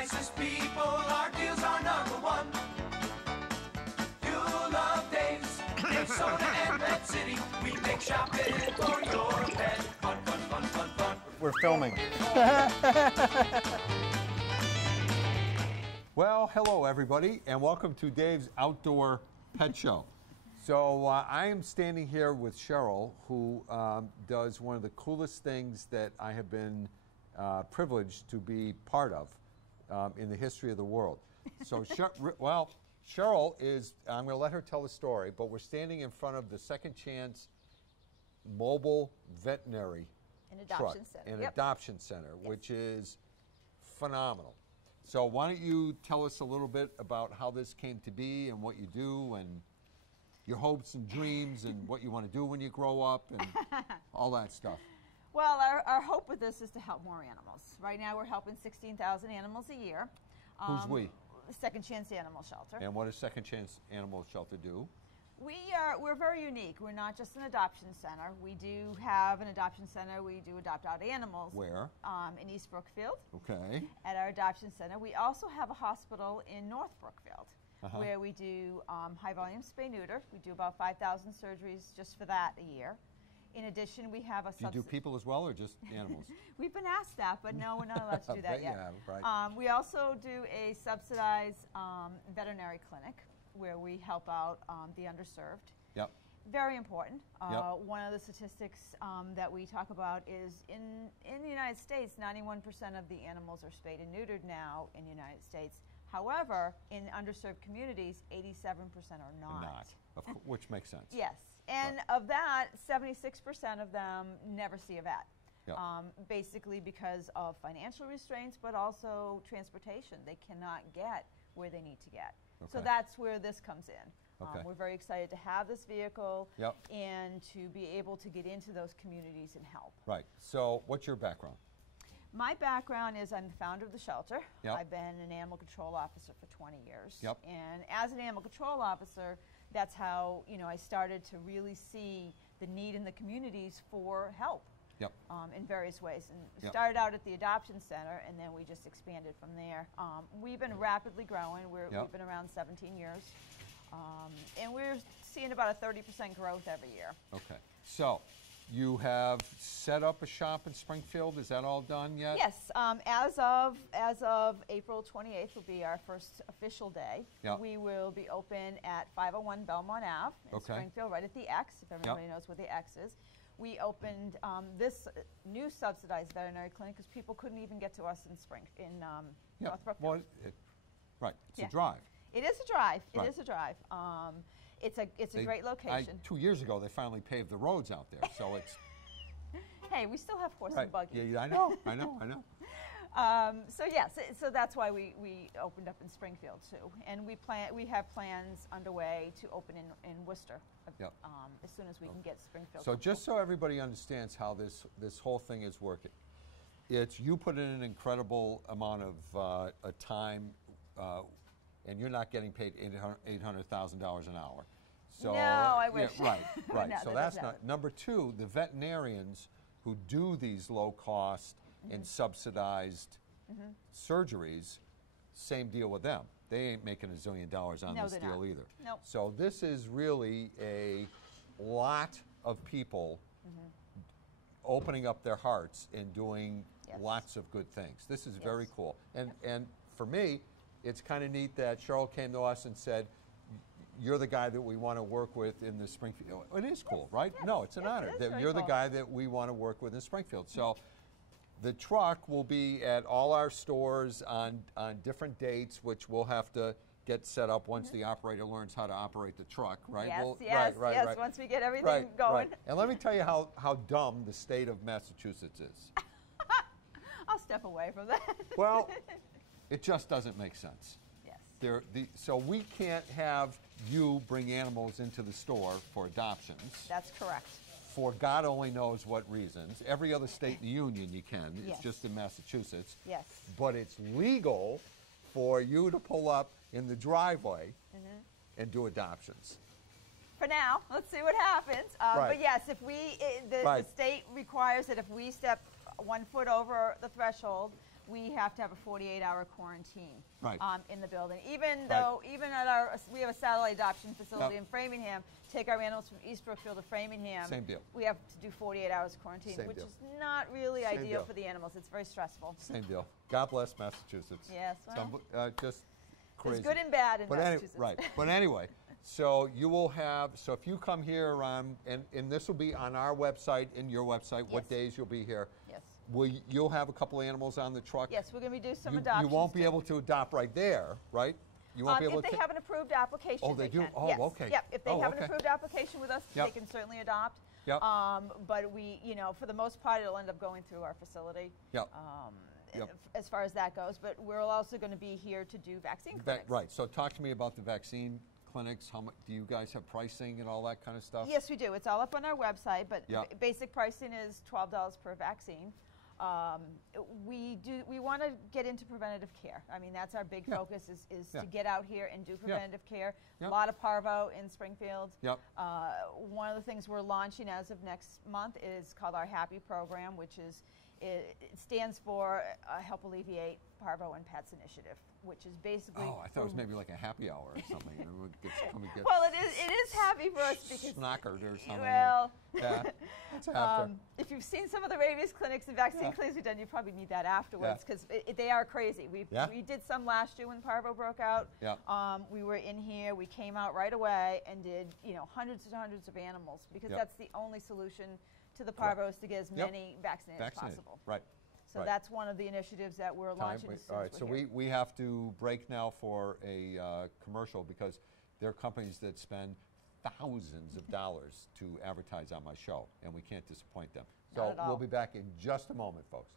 nicest people, our deals are number one. You'll love Dave's, Dave's Soda and Pet City. We make shopping for your pet fun, fun, fun, fun, fun. We're filming. Well, hello everybody, and welcome to Dave's Outdoor Pet Show. So I am standing here with Cheryl, who does one of the coolest things that I have been privileged to be part of in the history of the world. So, Cheryl is, I'm going to let her tell the story, but we're standing in front of the Second Chance Mobile Veterinary Adoption Center. Adoption Center, which is phenomenal. So why don't you tell us a little bit about how this came to be and what you do and your hopes and dreams and what you want to do when you grow up and all that stuff. Well, our hope with this is to help more animals. Right now we're helping 16,000 animals a year. Who's we? Second Chance Animal Shelter. And what does Second Chance Animal Shelter do? We're very unique. We're not just an adoption center. We do have an adoption center. We do adopt out animals. Where? In East Brookfield. Okay. At our adoption center. We also have a hospital in North Brookfield where we do high volume spay neuter. We do about 5,000 surgeries just for that a year. In addition, we have a Do you do people as well or just animals? We've been asked that, but no, we're not allowed to do that yet. Yeah, right. We also do a subsidized veterinary clinic where we help out the underserved. Yep. Very important. Yep. One of the statistics that we talk about is in the United States, 91% of the animals are spayed and neutered now in the United States. However, in underserved communities, 87% are not. Which makes sense. Yes. And of that, 76% of them never see a vet. Yep. Basically because of financial restraints, but also transportation. They cannot get where they need to get. Okay. So that's where this comes in. Okay. We're very excited to have this vehicle Yep. and to be able to get into those communities and help. Right. So what's your background? My background is I'm the founder of the shelter. Yep. I've been an animal control officer for 20 years. Yep. And as an animal control officer, that's how I started to really see the need in the communities for help. Yep. In various ways. And Yep. started out at the adoption center, and then we just expanded from there. We've been rapidly growing. Yep. We've been around 17 years. And we're seeing about a 30% growth every year. Okay. So you have set up a shop in Springfield. Is that all done yet? Yes. As of April 28th will be our first official day. Yep. We will be open at 501 Belmont Ave in Springfield, right at the X, if everybody knows where the X is. We opened this new subsidized veterinary clinic because people couldn't even get to us in North Brookfield. Well, right. It's a drive. It is a drive. Right. It is a drive. It's a great location. 2 years ago, they finally paved the roads out there, so it's. Hey, we still have horse Right. and buggy. Yeah, I know. I know. So yes, so that's why we opened up in Springfield too, and we have plans underway to open in Worcester Yep. as soon as we can get Springfield. So just so everybody understands how this whole thing is working, you put in an incredible amount of time, and you're not getting paid $800,000 an hour. So, no, I wish. Yeah, right. No, so that's not. Number two, the veterinarians who do these low-cost and subsidized surgeries, same deal with them. They ain't making $1 zillion on this deal either. Nope. So this is really a lot of people opening up their hearts and doing lots of good things. This is very cool. And for me, it's kind of neat that Cheryl came to us and said, you're the guy that we want to work with in the Springfield. It is cool, right? Yes, No, it's an honor. That you're the guy that we want to work with in Springfield. So the truck will be at all our stores on different dates, which we'll have to get set up once the operator learns how to operate the truck, right? Yes, yes, once we get everything going. Right. And let me tell you how dumb the state of Massachusetts is. I'll step away from that. Well, it just doesn't make sense. Yes. So we can't have you bring animals into the store for adoptions. That's correct. For God only knows what reasons. Every other state in the union you can. It's just in Massachusetts. Yes. But it's legal for you to pull up in the driveway and do adoptions. For now, let's see what happens. But yes, if the state requires that if we step 1 foot over the threshold, we have to have a 48-hour quarantine Right. in the building. Even though, even at we have a satellite adoption facility in Framingham, take our animals from East Brookfield to Framingham. Same deal. We have to do 48 hours quarantine, Same which deal. is not really Same ideal deal. for the animals. It's very stressful. Same deal. God bless Massachusetts. Yes, well, Just crazy. there's good and bad in Massachusetts. Right. But anyway, so you will have, so if you come here, and this will be on our website, and your website, what Yes. days you'll be here. Yes. You'll have a couple animals on the truck? Yes, we're going to be doing some You adoptions. won't be too. able to adopt right there, right? You won't be able if to. they have an approved application, Oh, they do? can. Oh, yes. okay. Yep. If they Oh, have okay. an approved application with us, Yep. they can certainly adopt. Yep. But we, for the most part, it'll end up going through our facility. Yep. Yep. As far as that goes, but we're also going to be here to do vaccine clinics. Right. So talk to me about the vaccine clinics. How much do you guys have pricing and all that kind of stuff? Yes, we do. It's all up on our website, but Yep. basic pricing is $12 per vaccine. We want to get into preventative care. I mean, that's our big Yeah. focus is Yeah. to get out here and do preventative care. Yep. A lot of parvo in Springfield. Yep. One of the things we're launching as of next month is called our Happy Program, which is it stands for Help Alleviate Parvo and Pets Initiative, which is basically. Oh, I thought it was maybe like a happy hour or something. And everyone gets come and get Well, it is happy for us because. snockered or something. Well. Yeah. That's after. If you've seen some of the rabies clinics and vaccine Yeah. clinics we've done, you probably need that afterwards Yeah. because they are crazy. Yeah. We did some last year when parvo broke out. Yeah. We were in here. We came out right away and did hundreds and hundreds of animals because Yep. that's the only solution to the Correct. parvos to get as Yep. many vaccinated as Vaccinated. possible. Right. So right. that's one of the initiatives that we're launching as soon All as right, so we're here. we have to break now for a commercial because there are companies that spend thousands of dollars to advertise on my show, and we can't disappoint them. So Not at all. we'll be back in just a moment, folks.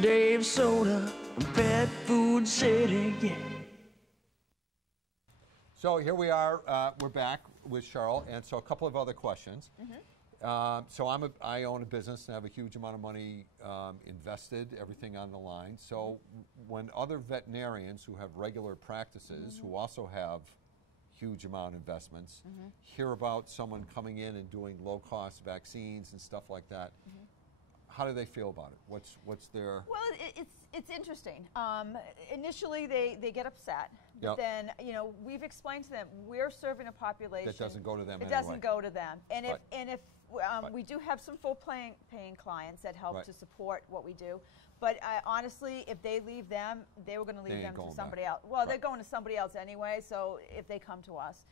Dave Soda, Pet Food City, yeah. So here we are. We're back with Cheryl, and so a couple of other questions. So I own a business and have a huge amount of money invested, everything on the line. So when other veterinarians who have regular practices, who also have huge amount of investments, hear about someone coming in and doing low-cost vaccines and stuff like that, how do they feel about it? What's their? Well, it's interesting. Initially, they get upset, but Yep. then we've explained to them we're serving a population That doesn't go to them It anyway. doesn't go to them, and Right. if Right. we do have some full paying clients that help Right. to support what we do. But honestly, if they leave them, they were going to They leave ain't them to going somebody back. else. Well, they're Right. going to somebody else anyway. So if they come to us,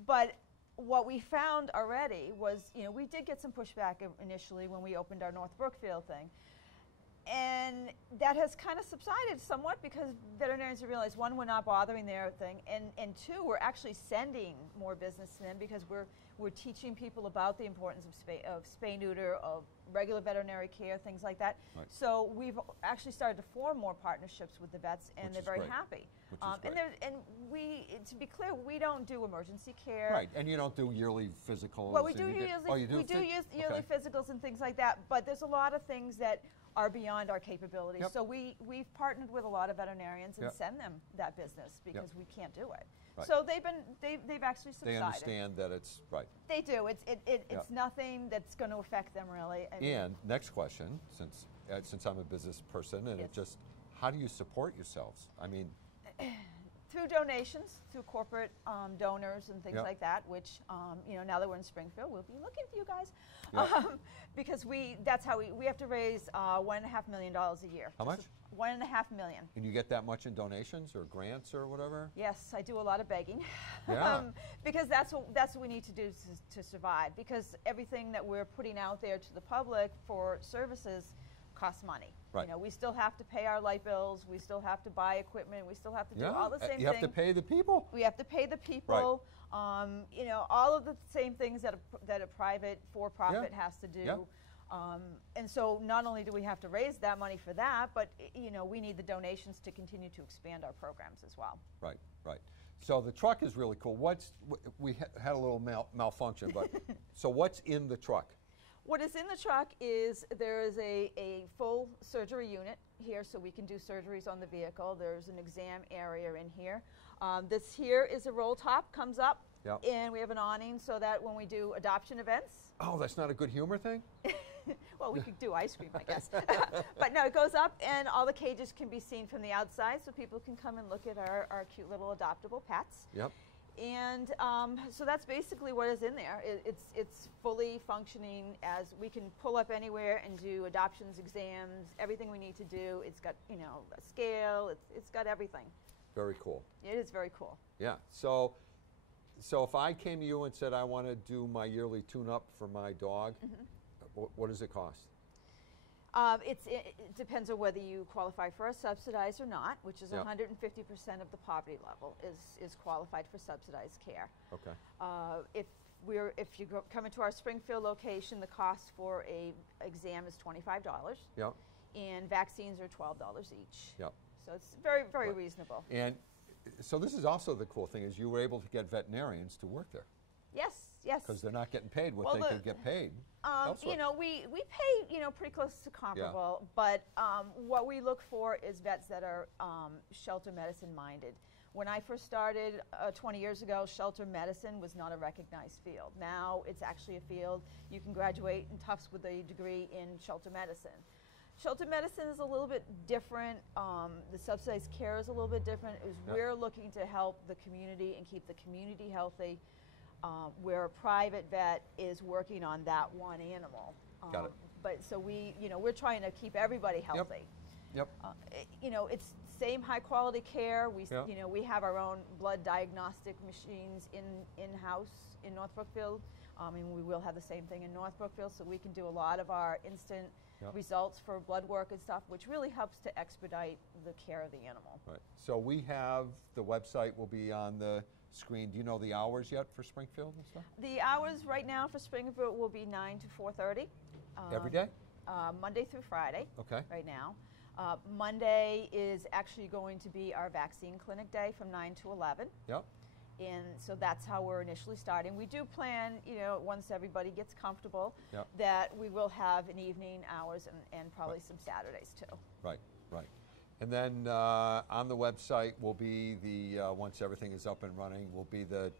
but what we found already was, we did get some pushback initially when we opened our North Brookfield thing. And that has kind of subsided somewhat because veterinarians have realized, one, we're not bothering their thing, and two, we're actually sending more business to them because we're teaching people about the importance of spay-neuter, of regular veterinary care, things like that. Right. So we've actually started to form more partnerships with the vets, and Which they're is very great. happy. Which is great. And we, to be clear, we don't do emergency care. Right, and you don't do yearly physicals. Well, we and do you get- usually oh, you do we do phys- use yearly okay. physicals and things like that, but there's a lot of things that are beyond our capabilities. Yep. So we've partnered with a lot of veterinarians and Yep. send them that business because we can't do it. Right. So they've actually subsided. They understand that it's right. They do. It's Yeah. nothing that's going to affect them really. I mean, And next question, since I'm a business person, and Yes. it just, how do you support yourselves? I mean, through donations, through corporate donors and things Yep. like that, which, now that we're in Springfield, we'll be looking for you guys. Yep. Because that's how we have to raise $1.5 million a year. How much? $1.5 million. and you get that much in donations or grants or whatever? Yes, I do a lot of begging. Yeah. Because that's what we need to do to survive. Because everything that we're putting out there to the public for services costs money. Right. We still have to pay our light bills. We still have to buy equipment. We still have to do Yeah, all the same you have to pay the people. We have to pay the people. All of the same things that a private for-profit Yeah. has to do. Yeah. And so not only do we have to raise that money for that, but we need the donations to continue to expand our programs as well. Right, right. So the truck is really cool. We had a little malfunction, but so what's in the truck? What is in the truck is there is a full surgery unit here, so we can do surgeries on the vehicle. There's an exam area in here. This here is a roll top, comes up, Yep. and we have an awning so that when we do adoption events, Oh, that's not a good humor thing? well, we could do ice cream, I guess. But no, it goes up, and all the cages can be seen from the outside, so people can come and look at our cute little adoptable pets. Yep. And so that's basically what is in there. It's fully functioning, as we can pull up anywhere and do adoptions, exams, everything we need to do. It's got, you know, a scale. It's got everything. Very cool. It is very cool. Yeah. So if I came to you and said I want to do my yearly tune-up for my dog, what does it cost? It depends on whether you qualify for a subsidized or not, which is Yep. 150% of the poverty level is qualified for subsidized care. Okay. If you come into our Springfield location, the cost for a exam is $25, Yep. and vaccines are $12 each. Yep. So it's very, very Right. reasonable. And so this is also the cool thing, is you were able to get veterinarians to work there Yes, yes. because they're not getting paid what Well, they could get paid elsewhere. You know, we pay, you know, pretty close to comparable, but what we look for is vets that are shelter medicine minded. When I first started 20 years ago, shelter medicine was not a recognized field. Now it's actually a field. You can graduate in Tufts with a degree in shelter medicine. Shelter medicine is a little bit different. The subsidized care is a little bit different. We're looking to help the community and keep the community healthy, where a private vet is working on that one animal. Got it. But so we're trying to keep everybody healthy. Yep. You know, it's same high quality care. Yep. You know, we have our own blood diagnostic machines in-house in North Brookfield, and we will have the same thing in North Brookfield, so we can do a lot of our instant results for blood work and stuff, which really helps to expedite the care of the animal. Right. So we have the website will be on the screen. Do you know the hours yet for Springfield and stuff? The hours right now for Springfield will be 9 to 4:30. Every day? Monday through Friday. Okay. Right now. Monday is actually going to be our vaccine clinic day from 9 to 11. Yep. And so that's how we're initially starting. We do plan, you know, once everybody gets comfortable, Yep. that we will have an evening hours and probably some Saturdays too. Right, right. And then on the website will be the, once everything is up and running, will be the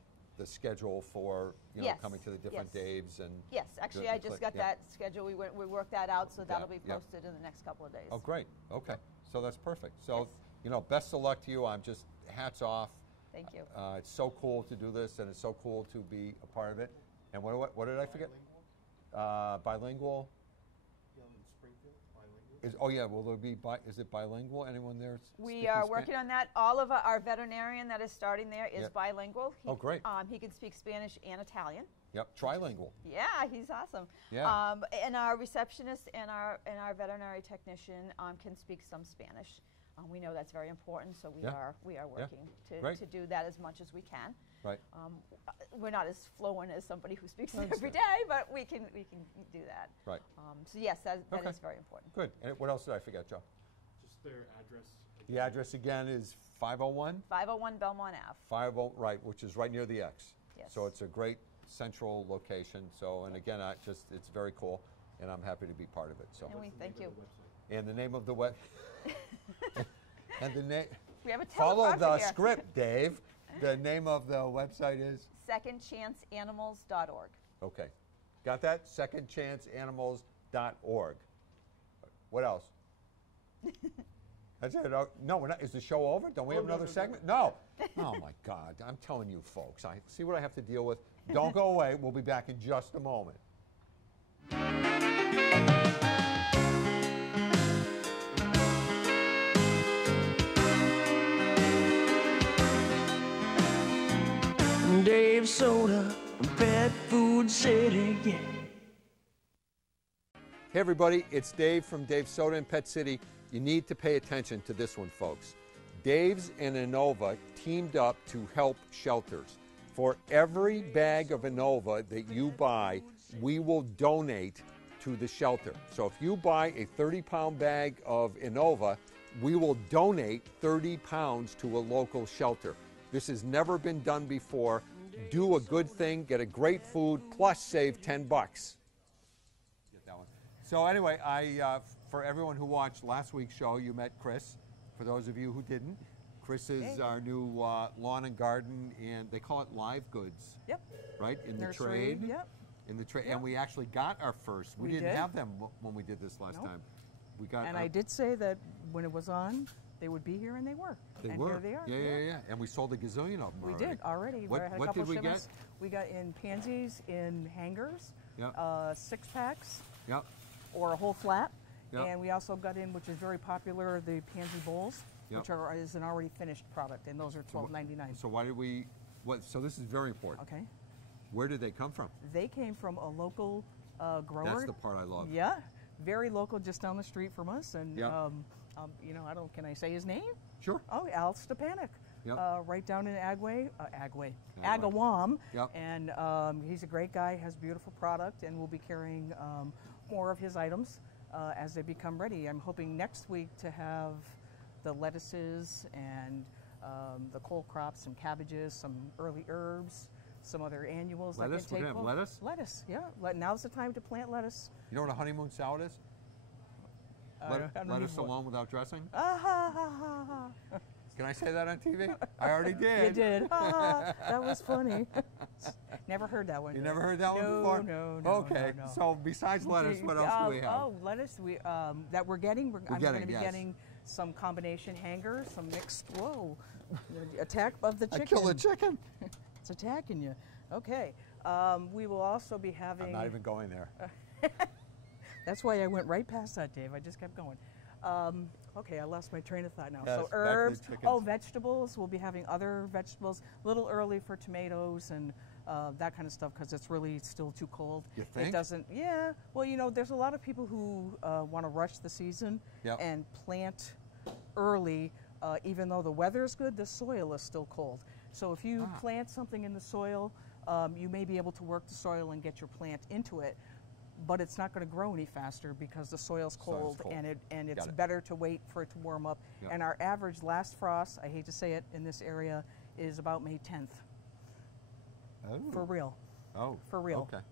schedule for, you know, Yes, coming to the different yes. Daves and. Yes, actually the I just got yeah. that schedule. We worked that out, so that'll be yep. posted in the next couple of days. Oh, great. Okay. So that's perfect. So, Yes. you know, best of luck to you. I'm just hats off. Thank you. It's so cool to do this, and it's so cool to be a part of it. And what did I forget? Bilingual. Yeah, in Springfield, bilingual. Oh yeah. Will there be is it bilingual? Anyone there? We speaking are Span- working on that. All of our veterinarian that is starting there is Yeah. bilingual. Oh, great. He can speak Spanish and Italian. Yep. Trilingual. Yeah, he's awesome. Yeah. And our receptionist and our veterinary technician can speak some Spanish. We know that's very important, so we Yeah. are working Great. to do that as much as we can. Right. We're not as fluent as somebody who speaks I it every understand. day, but we can do that. Right. So yes, that Okay. is very important. Good. And what else did I forget, Joe? Just their address. The address again is 501? 501 Belmont Ave. 50, right, which is right near the X. Yes. So it's a great central location. So, and again, it's very cool, and I'm happy to be part of it. So, And we thank you. and the name of the web, and the name. We have a Follow teleprompter the here. script, Dave. The name of the website is. SecondChanceAnimals.org. Okay, got that? SecondChanceAnimals.org. What else? That's it. No, we're not. Is the show over? Don't we have another segment? No. Oh my God! I'm telling you, folks. I see what I have to deal with. Don't go away. We'll be back in just a moment. Dave Soda, Pet Food City, yeah. Hey everybody, it's Dave from Dave Soda and Pet City. You need to pay attention to this one, folks. Dave's and Innova teamed up to help shelters. For every bag of Innova that you buy, we will donate to the shelter. So if you buy a 30-pound bag of Innova, we will donate 30 pounds to a local shelter. This has never been done before. Do a good thing, get a great food, plus save $10. So anyway, for everyone who watched last week's show, you met Chris. For those of you who didn't, Chris is our new lawn and garden, and they call it live goods. Yep. Right in Nursery, the trade. Yep. In the trade, Yep. and we actually got our first. We We didn't did. have them when we did this last Nope. time. We got. And I did say that when it was on, they would be here, and they were. They and were. Here they are. Yeah. And we sold a gazillion of them. We already. did already. What- We had a what couple did we shipments. get? We got in pansies in hangers, Yep. 6 packs Yep. or a whole flat. Yep. And we also got in, which is very popular, the pansy bowls, Yep. which is an already finished product, and those are $12.99. So why did we? What? So this is very important. Okay. Where did they come from? They came from a local grower. That's the part I love. Yeah, very local, just down the street from us. And Yep. you know, can I say his name? Sure. Oh, Al Stepanek. Yep. Right down in Agawam. Yep. And he's a great guy, has beautiful product, and we'll be carrying more of his items as they become ready. I'm hoping next week to have the lettuces and the cole crops, some cabbages, some early herbs, some other annuals. Lettuce? That can We're take gonna have lettuce? Lettuce, yeah. Now's the time to plant lettuce. You know what a honeymoon salad is? I don't Lettuce even- alone without dressing? Ah, ha, ha, ha, ha. Can I say that on TV? I already did. You did. Ah, that was funny. Never heard that one. You yet. never heard that one No, before? no, no. Okay. no, no. So besides lettuce, what else do we have? Oh, lettuce. That we're getting. I'm going getting, to be yes. getting some combination hangers, some mixed. Whoa! Attack of the I chicken. killed a chicken. It's attacking you. Okay. We will also be having. I'm not even going there. That's why I went right past that, Dave. I just kept going. Okay, I lost my train of thought now. Yes, So back to the herbs. chickens. Oh, vegetables. We'll be having other vegetables. A little early for tomatoes and that kind of stuff because it's really still too cold. You think? It doesn't. Yeah. Well, you know, there's a lot of people who want to rush the season Yep. and plant early, even though the weather is good. The soil is still cold. So if you plant something in the soil, you may be able to work the soil and get your plant into it. But it's not going to grow any faster because the soil's cold, cold. and it's Got it. better to wait for it to warm up. Yep. And our average last frost, I hate to say it, in this area is about May 10th. For real. Oh. For real. Okay.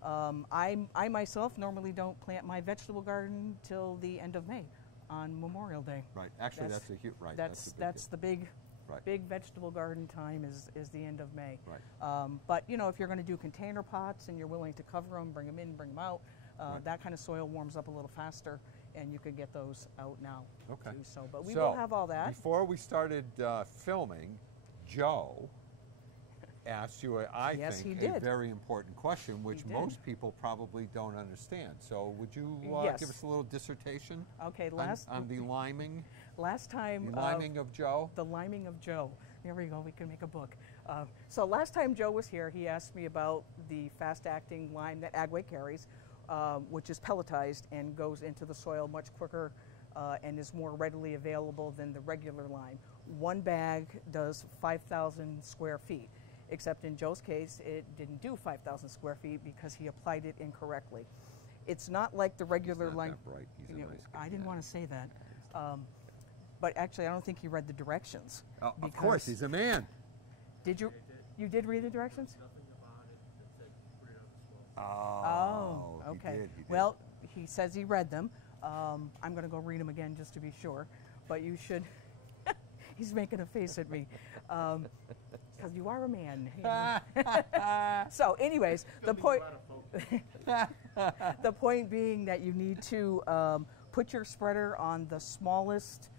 I myself normally don't plant my vegetable garden till the end of May on Memorial Day. Right. Actually, that's a huge. Right. That's the big Right. big vegetable garden time is the end of May. Right. But you know, if you're going to do container pots and you're willing to cover them, bring them in, bring them out, that kind of soil warms up a little faster, and you can get those out now. Okay. Too, so, but we will have all that. Before we started filming, Joe asked you, Yes, think, he a did. very important question, which did. most people probably don't understand. So, would you Yes. give us a little dissertation Okay, on the liming, last time of Joe? the liming of Joe. There we go. We can make a book. So last time Joe was here, he asked me about the fast-acting lime that Agway carries, which is pelletized and goes into the soil much quicker and is more readily available than the regular lime. One bag does 5,000 square feet, except in Joe's case, it didn't do 5,000 square feet because he applied it incorrectly. It's not like the regular not lime. that bright. He's a you know, nice guy. I didn't want to say that. But actually, I don't think he read the directions. Of course, he's a man. Did you? You did read the directions? Nothing about it that said put it on the Oh, slope. he okay. did, he did. Well, he says he read them. I'm going to go read them again just to be sure. But you should. He's making a face at me because you are a man. So, anyways, the point. The point being that you need to put your spreader on the smallest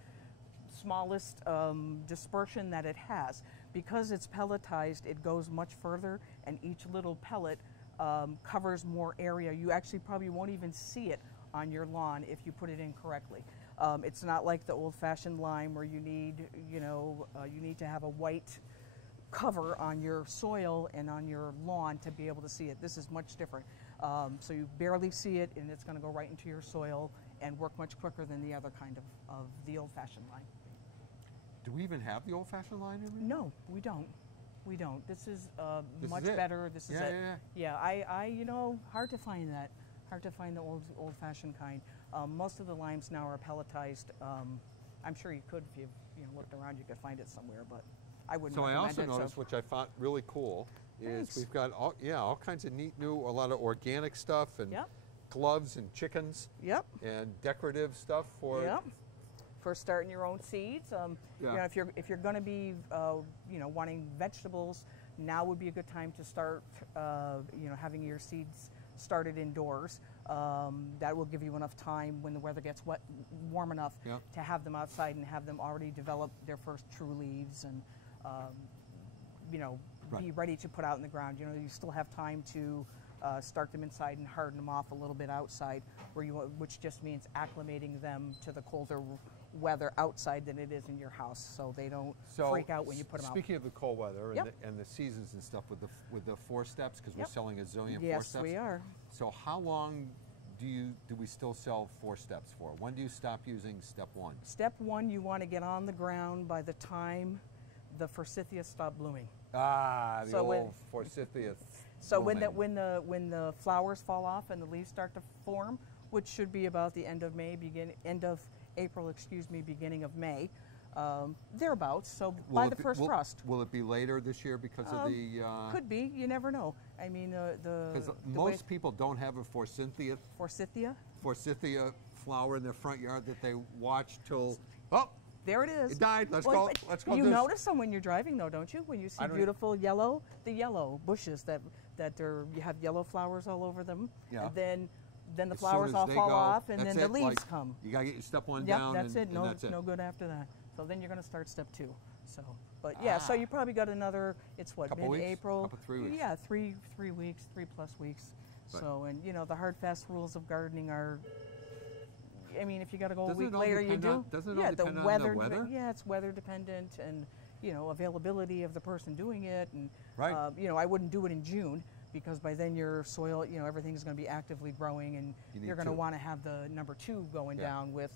dispersion that it has. Because it's pelletized, it goes much further, and each little pellet covers more area. You actually probably won't even see it on your lawn if you put it in correctly. It's not like the old-fashioned lime where you need, you need to have a white cover on your soil and on your lawn to be able to see it. This is much different. So you barely see it, and it's going to go right into your soil and work much quicker than the other kind of the old-fashioned lime. Do we even have the old-fashioned line in there? No, we don't. We don't. This is This much is it. better. This is Yeah, it. yeah, Yeah, hard to find that. Hard to find the old-fashioned kind. Most of the limes now are pelletized. I'm sure you could, if you looked around, you could find it somewhere, but I wouldn't So I recommend also it. noticed, which I found really cool, is Thanks. we've got all kinds of neat new, a lot of organic stuff, and Yep. gloves and chickens. Yep. And decorative stuff for. Yep. For starting your own seeds. You know, if you're going to be you know, wanting vegetables, now would be a good time to start you know, having your seeds started indoors. That will give you enough time when the weather gets warm enough to have them outside and have them already develop their first true leaves and you know, be ready to put out in the ground. You know, you still have time to start them inside and harden them off a little bit outside, which just means acclimating them to the colder weather outside than it is in your house, so they don't freak out when you put them out. Speaking of the cold weather and the seasons and stuff with the 4 steps, because we're selling a zillion 4 steps. Yes, we are. So how long do we still sell 4 steps for? When do you stop using step 1? Step 1, you want to get on the ground by the time the forsythia stop blooming. Ah, the old forsythia. So when the flowers fall off and the leaves start to form, which should be about the end of April, excuse me, beginning of May, thereabouts. So by the first frost. Will it be later this year because of the? Could be. You never know. I mean, because most people don't have a forsythia flower in their front yard that they watch till there it is. It died. Let's go. Let's go. You notice them when you're driving, though, don't you? When you see beautiful the yellow bushes that you have yellow flowers all over them, and then the flowers all fall off, and then the leaves come. You gotta get your step 1 down. That's it. No good after that. So then you're going to start step 2. So, but yeah, so you probably got another. It's what, mid-April? Couple 3 weeks. Yeah, 3 weeks, 3+ weeks. Right. So, and you know, the hard fast rules of gardening are. I mean, if you got to go a week later, you do. Doesn't it all depend on the weather? Yeah, it's weather dependent, and you know, availability of the person doing it, and right. You know, I wouldn't do it in June, because by then your soil, you know, everything's going to be actively growing, and you're going to want to have the number 2 going down with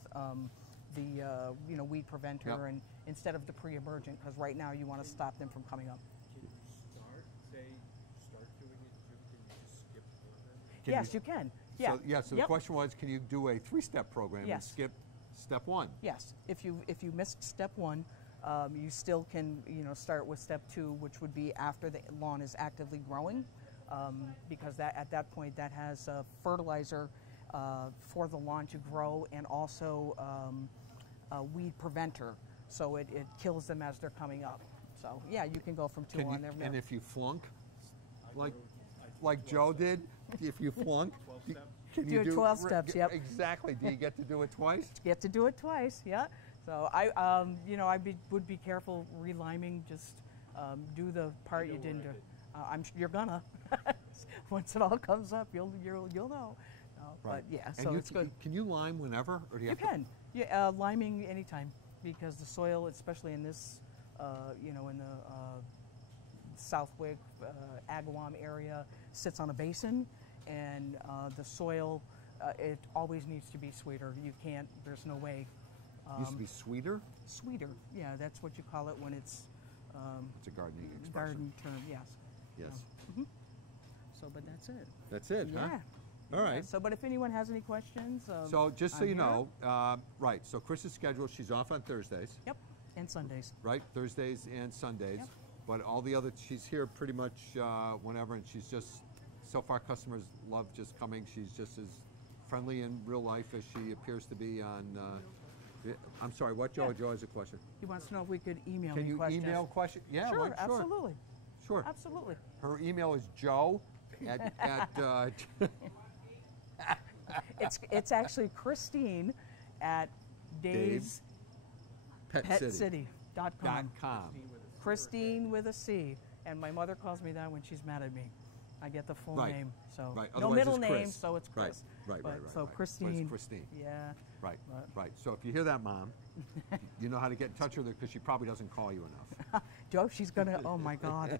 the you know, weed preventer, and instead of the pre-emergent, because right now you want to stop them from coming up. Can you start doing it in June? Can you just skip over? Yes, you can. Yeah. So the question was, can you do a 3-step program and skip step 1? Yes. If you missed step 1, you still can, you know, start with step 2, which would be after the lawn is actively growing. Because at that point that has fertilizer for the lawn to grow, and also a weed preventer, so it kills them as they're coming up. So yeah, you can go from 2 on there. And if you flunk, like Joe did, if you flunk, can you do 12 steps? Yep. Exactly. Do you get to do it twice? Get to do it twice. Yeah. So you know, would be careful reliming. Just do the part you didn't do. You're gonna. Once it all comes up, you'll know. Right. But yeah, and so it's good. Can you lime whenever, or do you? You can. Yeah, liming anytime, because the soil, especially in this, you know, in the Southwick, Agawam area, sits on a basin, and the soil, it always needs to be sweeter. You can't. There's no way. Used to be sweeter. Sweeter. Yeah, that's what you call it when it's. It's a gardening expression. Garden term, yes. Yes. So, but that's it. That's it, yeah. Huh? All right. So, but if anyone has any questions, so just so I'm you here. know, right? So Chris's schedule, she's off on Thursdays. Yep, and Sundays. Right, Thursdays and Sundays. Yep. But all the other, she's here pretty much whenever, and she's just, so far customers love just coming. She's just as friendly in real life as she appears to be on. I'm sorry, what, Joe? Yeah. Joe has a question. He wants to know if we could email Can me you questions. email questions? Yeah, Sure, sure. absolutely. Sure. Absolutely. Her email is Joe at It's actually Christine at Dave's PetCity.com. Christine with a C. And my mother calls me that when she's mad at me. I get the full name. So no Otherwise middle it's name, Chris. so it's Chris. Right. So But Christine. it's Christine. Yeah. Right. So if you hear that, Mom, you know how to get in touch with her, because she probably doesn't call you enough. Joe, she's gonna. Oh my God.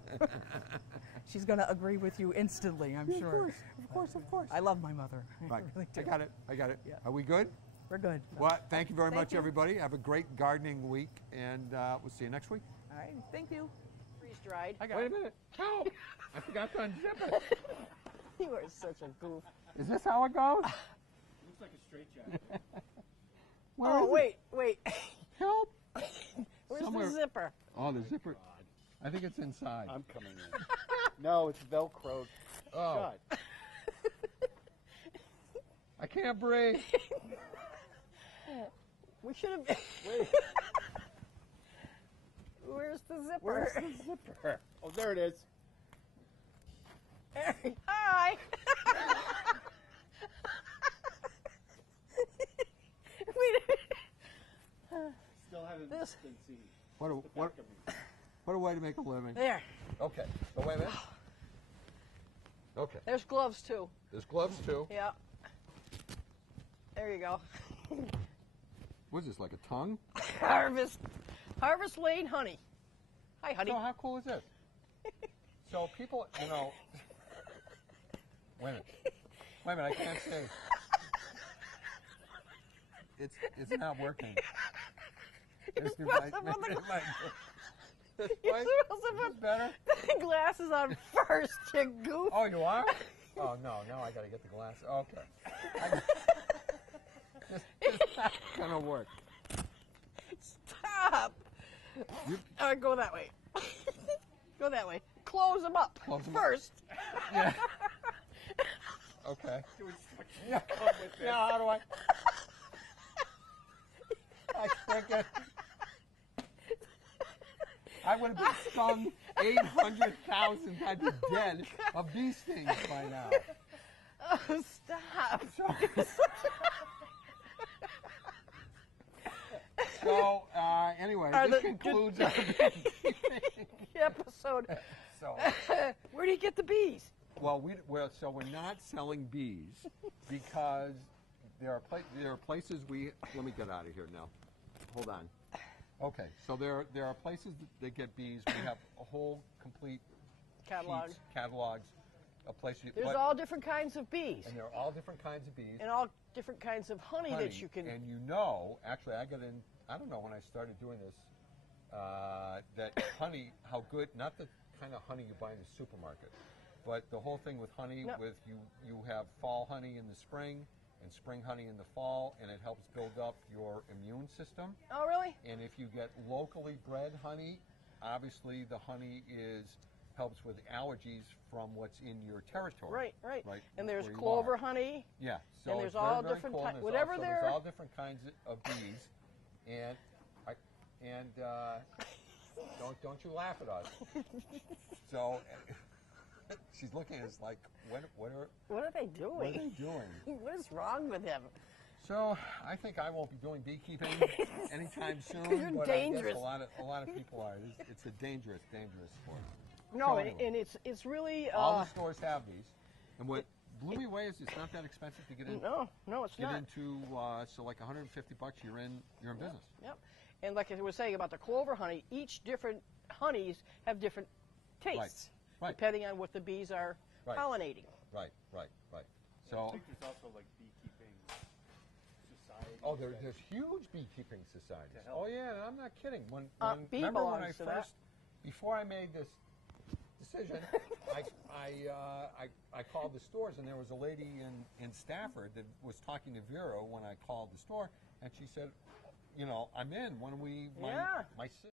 She's gonna agree with you instantly. I'm sure. Of course. I love my mother. Right. I really do. I got it. Yeah. Are we good? We're good. Well, thank you very much, you. everybody. Have a great gardening week, and we'll see you next week. All right. Thank you. Freeze dried. Wait a minute. Help! I forgot to unzip it. You are such a goof. Is this how it goes? Looks like a straitjacket. Wait. Help! Where's Somewhere. the zipper? Oh, the zipper. I think it's inside. I'm coming in. No, it's Velcro. Oh. Shut. can't breathe. We should have. Where's the zipper? Where's the zipper? Oh, there it is. Hi. Still haven't This- been seen. What a way to make a living. There. Okay, so wait a minute. Okay, There's gloves too. there's gloves too. Yeah. There you go. What is this, like a tongue? Harvest Lane honey. Hi, honey. So how cool is this? So people, you know, wait a minute, I can't see. It's not working. This You're might- supposed to put the- it might- this You're might- supposed to this put better? the glasses on first, you goof. Oh, you are? Oh no, now I gotta get the glass. Okay. This is not gonna work. Stop. You, All right, go that way. Go that way. Close them up Close 'em up. first. yeah. Okay. Yeah. Now how do I think I would have been stung 800,000 I'd be dead of bee stings by now. Oh, stop. So anyway, Are this the- concludes our beekeeping. Episode. So, Where do you get the bees? well, we're not selling bees because there are places let me get out of here now. Hold on. Okay, so there are places that get bees. We have a whole complete Catalog. sheets, catalogs, a place. There's all different kinds of bees and there are all different kinds of bees. and all different kinds of honey that you can. And you know, actually, I got in. I don't know when I started doing this. That honey, how good? Not the kind of honey you buy in the supermarket, but the whole thing with honey. No. With you have fall honey in the spring and spring honey in the fall, and it helps build up your immune system. Oh, really? And if you get locally bred honey, obviously the honey helps with allergies from what's in your territory. Right. Right. And there's where you clover are. honey. Yeah. So And it's there's very, all very different cool. ki- And there's whatever also, they're- there's all different kinds of bees, and don't you laugh at us. So she's looking at us like, what are They doing? they doing? What is wrong with him? So I think I won't be doing beekeeping anytime soon. 'Cause you're but dangerous. I guess a lot of people are. It's a dangerous sport. No, So anyway, and it's really. all the stores have these, and what blew me away is it's not that expensive to get in. No, it's Get not. into so like $150, you're in business. Yep. And like I was saying about the clover honey, each different honeys have different tastes, Right. depending on what the bees are Right. pollinating. Right. I So think there's also like beekeeping societies. there's huge beekeeping societies. To help. Oh yeah, and I'm not kidding. Bee Remember when belongs I to that. before I made this decision, I called the stores, and there was a lady in Stafford that was talking to Vera when I called the store, and she said, I'm in. When we Yeah. my sister